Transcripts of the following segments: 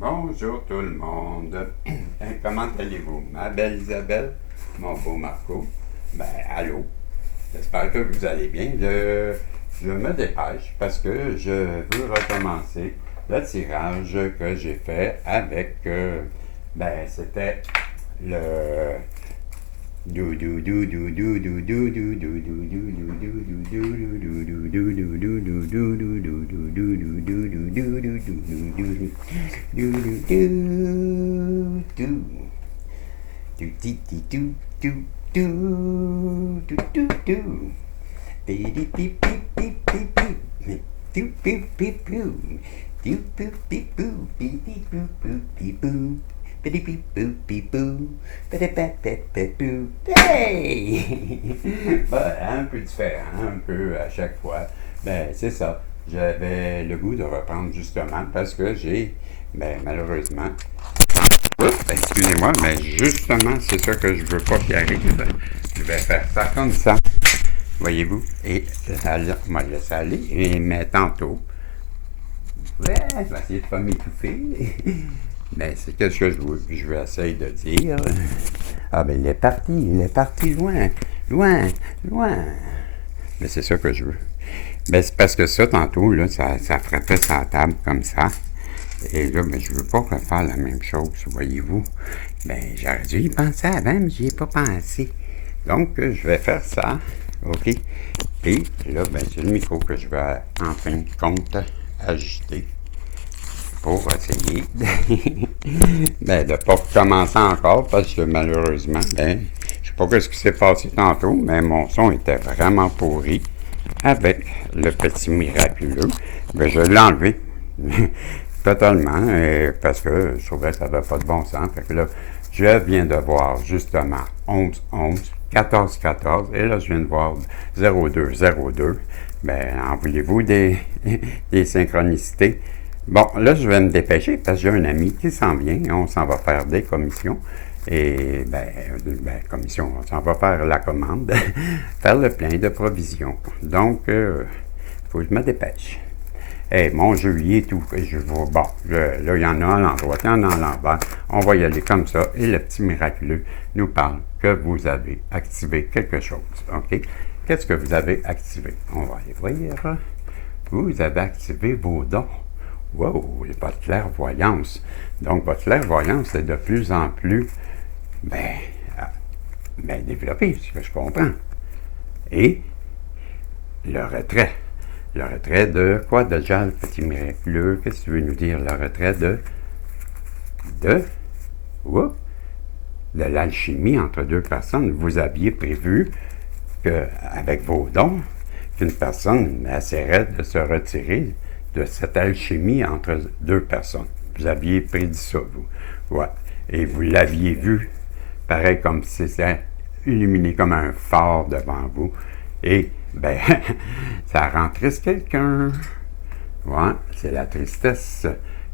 Bonjour tout le monde. Comment allez-vous? Ma belle Isabelle, mon beau Marco. Ben, allô. J'espère que vous allez bien. Je me dépêche parce que je veux recommencer le tirage que j'ai fait avec, c'était le Hey! Un peu différent, un peu à chaque fois. Ben, c'est ça. J'avais le goût de reprendre justement parce que j'ai, malheureusement, excusez-moi, mais justement, c'est ça que je veux pas qu'il arrive. Je vais faire ça comme ça. Voyez-vous? Et ça m'a laissé aller. Mais tantôt, ouais, je vais essayer de pas m'étouffer. Mais c'est ce que je vais essayer de dire. Ah, ben, il est parti loin, loin, loin. Mais c'est ça que je veux. Ben, c'est parce que ça, tantôt, là, ça frappait sa table comme ça. Et là, ben, je veux pas refaire la même chose, voyez-vous. Ben, j'aurais dû y penser avant, mais j'y ai pas pensé. Donc, je vais faire ça. OK? Et là, ben, c'est le micro que je vais, en fin de compte, ajuster pour essayer de ne pas recommencer encore parce que malheureusement, ben, je sais pas ce qui s'est passé tantôt, mais mon son était vraiment pourri avec le petit miraculeux. Ben, je l'ai enlevé totalement parce que je trouvais que ça n'avait pas de bon sens. Fait que là, je viens de voir justement 11-11, 14-14 et là, je viens de voir 0-2-0-2. Ben, en voulez-vous des synchronicités? Bon, là, je vais me dépêcher parce que j'ai un ami qui s'en vient. On s'en va faire des commissions. Et, commission, on s'en va faire la commande, faire le plein de provisions. Donc, il faut que je me dépêche. Et mon jeu, il est tout. Là, il y en a à l'endroit, il y en a à l'envers. On va y aller comme ça. Et le petit miraculeux nous parle que vous avez activé quelque chose. OK? Qu'est-ce que vous avez activé? On va aller voir. Vous avez activé vos dons. Wow, votre clairvoyance. Donc, votre clairvoyance est de plus en plus développée, ce que je comprends. Et le retrait. Le retrait de quoi déjà, le petit miraculeux? Qu'est-ce que tu veux nous dire? Le retrait de l'alchimie entre deux personnes. Vous aviez prévu qu'avec vos dons, qu'une personne essaierait de se retirer de cette alchimie entre deux personnes. Vous aviez prédit ça, vous. Ouais. Et vous l'aviez vu, pareil comme si c'était illuminé comme un phare devant vous. Et, ça rend triste quelqu'un. Ouais, c'est la tristesse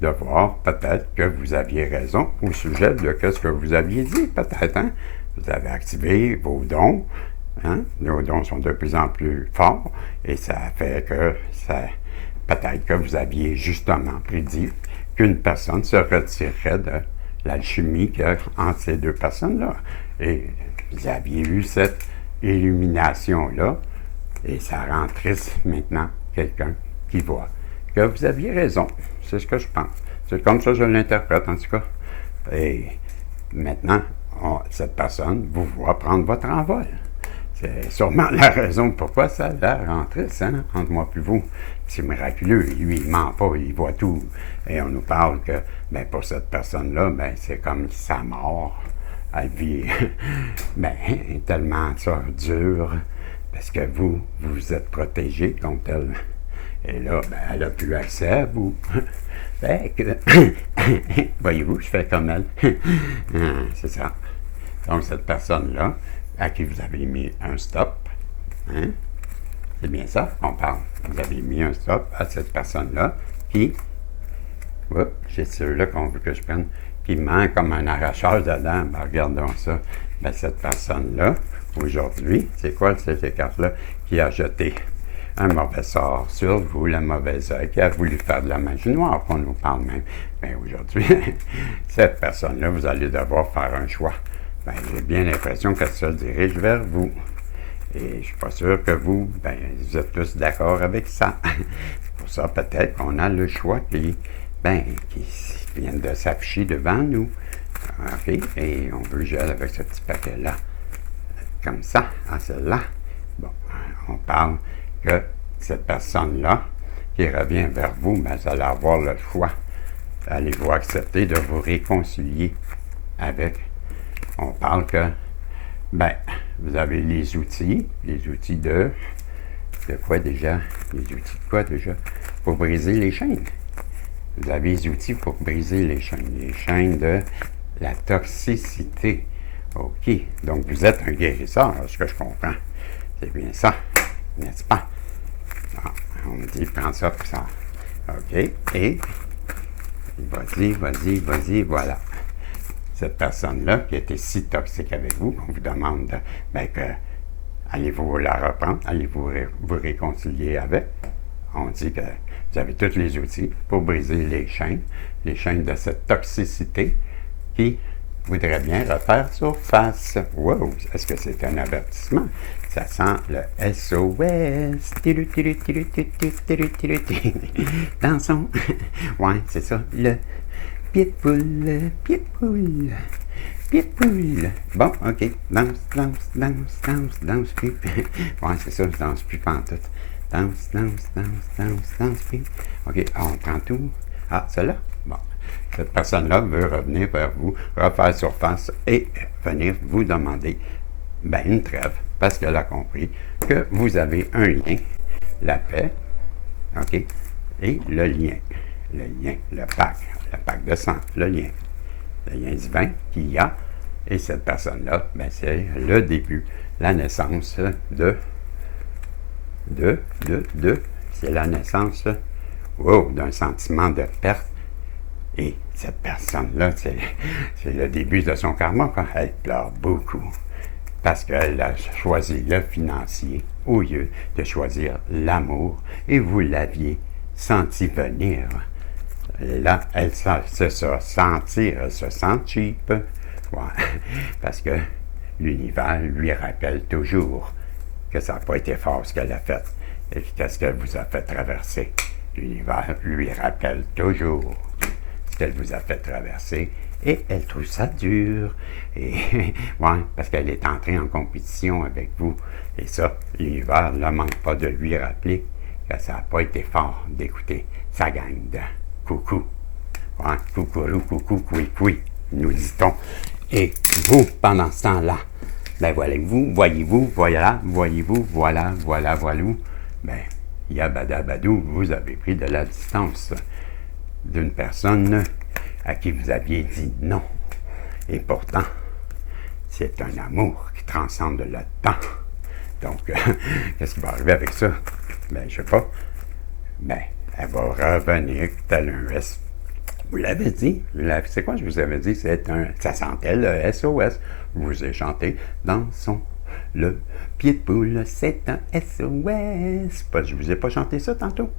de voir peut-être que vous aviez raison au sujet de ce que vous aviez dit, peut-être. Hein? Vous avez activé vos dons. Hein? Nos dons sont de plus en plus forts et ça fait que peut-être que vous aviez justement prédit qu'une personne se retirerait de l'alchimie qu'il y a entre ces deux personnes-là. Et vous aviez eu cette illumination-là, et ça rend triste maintenant quelqu'un qui voit que vous aviez raison. C'est ce que je pense. C'est comme ça que je l'interprète, en tout cas. Et maintenant, cette personne vous voit prendre votre envol. C'est sûrement la raison pourquoi ça a l'air en triste, hein, entre moi et vous. C'est miraculeux. Lui, il ment pas, il voit tout. Et on nous parle que, pour cette personne-là, c'est comme sa mort. Elle vit, tellement ça dur, parce que vous êtes protégé contre elle. Et là, elle n'a plus accès à vous. Voyez-vous, je fais comme elle. C'est ça. Donc, cette personne-là, à qui vous avez mis un stop, hein? C'est bien ça qu'on parle. Vous avez mis un stop à cette personne-là qui, c'est celui-là qu'on veut que je prenne, qui ment comme un arracheur dedans. Regardons ça. Cette personne-là, aujourd'hui, c'est quoi cette carte-là qui a jeté un mauvais sort sur vous, le mauvais œil, qui a voulu faire de la magie noire, qu'on nous parle même. Mais aujourd'hui, cette personne-là, vous allez devoir faire un choix. Ben, j'ai bien l'impression qu'elle se dirige vers vous. Et je ne suis pas sûr que vous êtes tous d'accord avec ça. Pour ça, peut-être qu'on a le choix qui vient de s'afficher devant nous. OK? Et on veut jouer avec ce petit paquet-là. Comme ça, à celle-là. Bon, on parle que cette personne-là qui revient vers vous, vous allez avoir le choix. Allez-vous accepter de vous réconcilier avec? On parle que, vous avez les outils de quoi déjà? Les outils de quoi déjà? Pour briser les chaînes. Vous avez les outils pour briser les chaînes de la toxicité. OK. Donc, vous êtes un guérisseur, ce que je comprends. C'est bien ça, n'est-ce pas? Ah, on me dit, prends ça pour ça. OK. Et, vas-y, voilà. Cette personne-là qui était si toxique avec vous, qu'on vous demande que allez-vous la reprendre, allez-vous vous réconcilier avec. On dit que vous avez tous les outils pour briser les chaînes de cette toxicité qui voudrait bien refaire surface. Wow! Est-ce que c'est un avertissement? Ça sent le SOS. Dansons. Ouais, c'est ça. Le pitbull. Bon, OK. Danse plus. Ouais, c'est ça, je danse plus pantoute. Danse plus. OK, on prend tout. Ah, celle-là? Bon. Cette personne-là veut revenir vers vous, refaire surface et venir vous demander une trêve, parce qu'elle a compris que vous avez un lien, la paix, OK, et le lien, le pacte de sang, le lien divin qu'il y a, et cette personne-là, c'est le début, la naissance c'est la naissance, d'un sentiment de perte. Et cette personne-là, c'est le début de son karma quand elle pleure beaucoup. Parce qu'elle a choisi le financier au lieu de choisir l'amour. Et vous l'aviez senti venir. Et là, elle se sent cheap. Ouais. Parce que l'univers lui rappelle toujours que ça n'a pas été fort ce qu'elle a fait. Et qu'est-ce qu'elle vous a fait traverser. L'univers lui rappelle toujours qu'elle vous a fait traverser, et elle trouve ça dur. Et parce qu'elle est entrée en compétition avec vous. Et ça, l'univers ne manque pas de lui rappeler que ça n'a pas été fort d'écouter sa gang de coucou. Coucourou, coucou, coui, nous dit-on. Et vous, pendant ce temps-là, voyez-vous, voilà, yabadabadou, vous avez pris de la distance d'une personne à qui vous aviez dit non. Et pourtant, c'est un amour qui transcende le temps. Donc, qu'est-ce qui va arriver avec ça? Je ne sais pas. Elle va revenir tel un S. Vous l'avez dit. C'est quoi je vous avais dit? Ça sentait le SOS. Je vous ai chanté Dansons. Le pied de poule, c'est un SOS. Je vous ai pas chanté ça tantôt?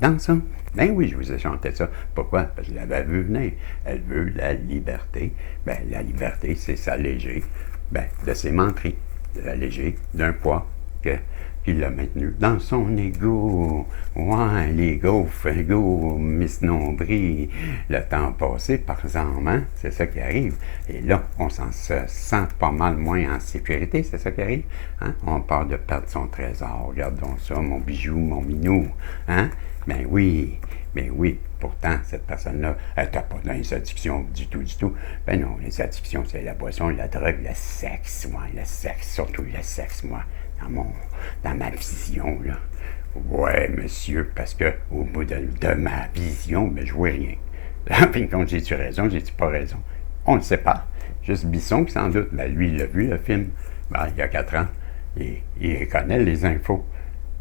Dansons. Oui, je vous ai chanté ça. Pourquoi? Parce que je l'avais vu venir. Elle veut la liberté. La liberté, c'est s'alléger de ses menteries. De l'alléger d'un poids qui l'a maintenu dans son ego. Ouais, l'ego, Miss Nombris. Le temps passé, par exemple, hein? C'est ça qui arrive. Et là, on se sent pas mal moins en sécurité, c'est ça qui arrive. Hein? On a peur de perdre son trésor. Regardons ça, mon bijou, mon minou. Hein? Oui, pourtant, cette personne-là, elle n'a pas les addictions du tout. Non, les addictions, c'est la boisson, la drogue, le sexe, surtout le sexe, moi, dans ma vision, là. Ouais, monsieur, parce que au bout de ma vision, je vois rien. En fin de compte, j'ai-tu raison, j'ai-tu pas raison? On ne sait pas. Juste Bisson qui s'en doute. Lui, il a vu le film, il y a 4 ans. Il connaît les infos.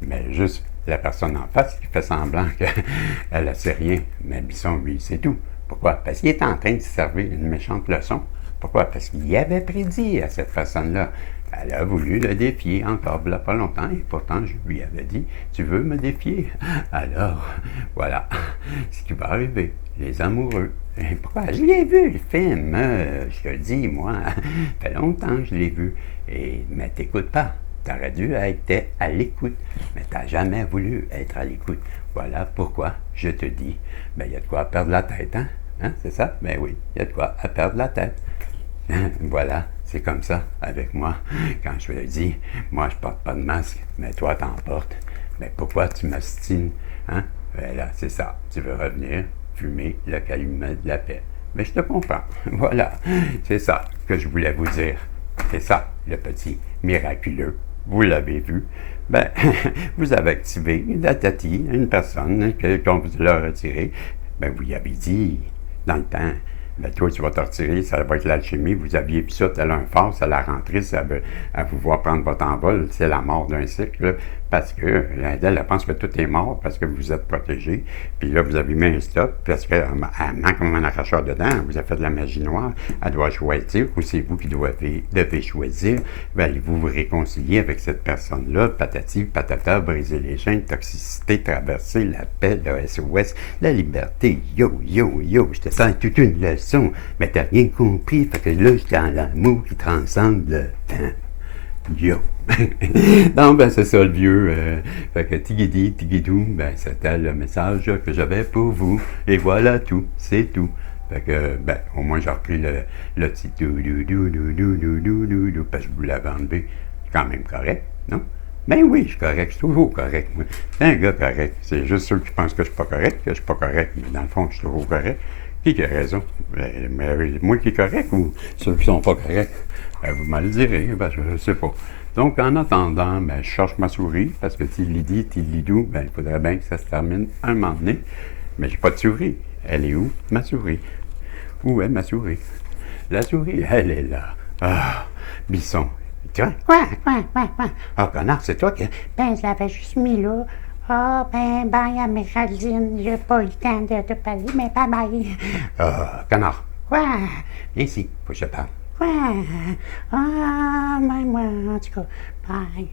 Mais juste la personne en face qui fait semblant qu'elle ne sait rien. Mais Bisson, lui, c'est tout. Pourquoi? Parce qu'il est en train de se servir une méchante leçon. Pourquoi? Parce qu'il avait prédit à cette personne-là Elle a voulu le défier encore, il n'y a pas longtemps, et pourtant je lui avais dit, tu veux me défier? Alors, voilà ce qui va arriver, les amoureux. Et pourquoi? Je l'ai vu, le film, je te le dis, moi, ça fait longtemps que je l'ai vu, mais t'écoutes pas. Tu aurais dû être à l'écoute, mais tu n'as jamais voulu être à l'écoute. Voilà pourquoi je te dis, il y a de quoi perdre la tête, hein? C'est ça? Ben oui, il y a de quoi à perdre la tête. Voilà, c'est comme ça avec moi. Quand je te dis, moi je porte pas de masque, mais toi t'en portes. Mais pourquoi tu m'ostines? Hein? Ben là, c'est ça. Tu veux revenir fumer le calumet de la paix. Mais je te comprends. Voilà, c'est ça que je voulais vous dire. C'est ça, le petit miraculeux. Vous l'avez vu. Ben, vous avez activé la tati, une personne qu'on vous l'a retiré. Ben, vous y avez dit, dans le temps, ben, toi, tu vas te retirer, ça va être l'alchimie. Vous aviez vu ça, tel un phare, à la rentrée, ça veut à vous voir prendre votre envol. C'est la mort d'un cycle, parce que elle pense que tout est mort, parce que vous êtes protégé. Puis là, vous avez mis un stop, parce qu'elle manque comme un arracheur dedans, vous avez fait de la magie noire. Elle doit choisir, ou c'est vous qui devez choisir. Ben, allez-vous vous réconcilier avec cette personne-là, patati, patata, briser les chaînes, toxicité, traverser la paix, le SOS, la liberté. Yo, yo, yo, je te sens toute une leçon, mais t'as rien compris, fait que là, je suis dans l'amour qui transcende le temps. Yo! Non, ben c'est ça le vieux. Fait que tigidi, tigidou, ben c'était le message que j'avais pour vous. Et voilà tout, c'est tout. Fait que, ben, au moins j'ai repris le petit dou parce que je vous l'avais enlevé. C'est quand même correct, non? Ben oui, je suis correct, je suis toujours correct, moi. C'est un gars correct. C'est juste ceux qui pensent que je suis pas correct, que je suis pas correct, mais dans le fond, je suis toujours correct. Qui a raison? Moi qui est correct ou ceux qui sont pas corrects? Ben, vous me le direz, ben, je ne sais pas. Donc, en attendant, ben, je cherche ma souris, parce que Tilidi, Tilidou, ben, il faudrait bien que ça se termine un moment donné. Mais j'ai pas de souris. Elle est où, ma souris? Où est ma souris? La souris, elle est là. Ah, Bisson. Tiens. Quoi? Ah, connard, c'est toi qui... Ben, je l'avais juste mis là. Ah, ben, bye, Améraldine. J'ai pas eu le temps de te parler, mais bye bye. Ah, connard. Quoi? Viens ici, faut que je te parle. Quoi? Ah, ben, moi, en tout cas, bye.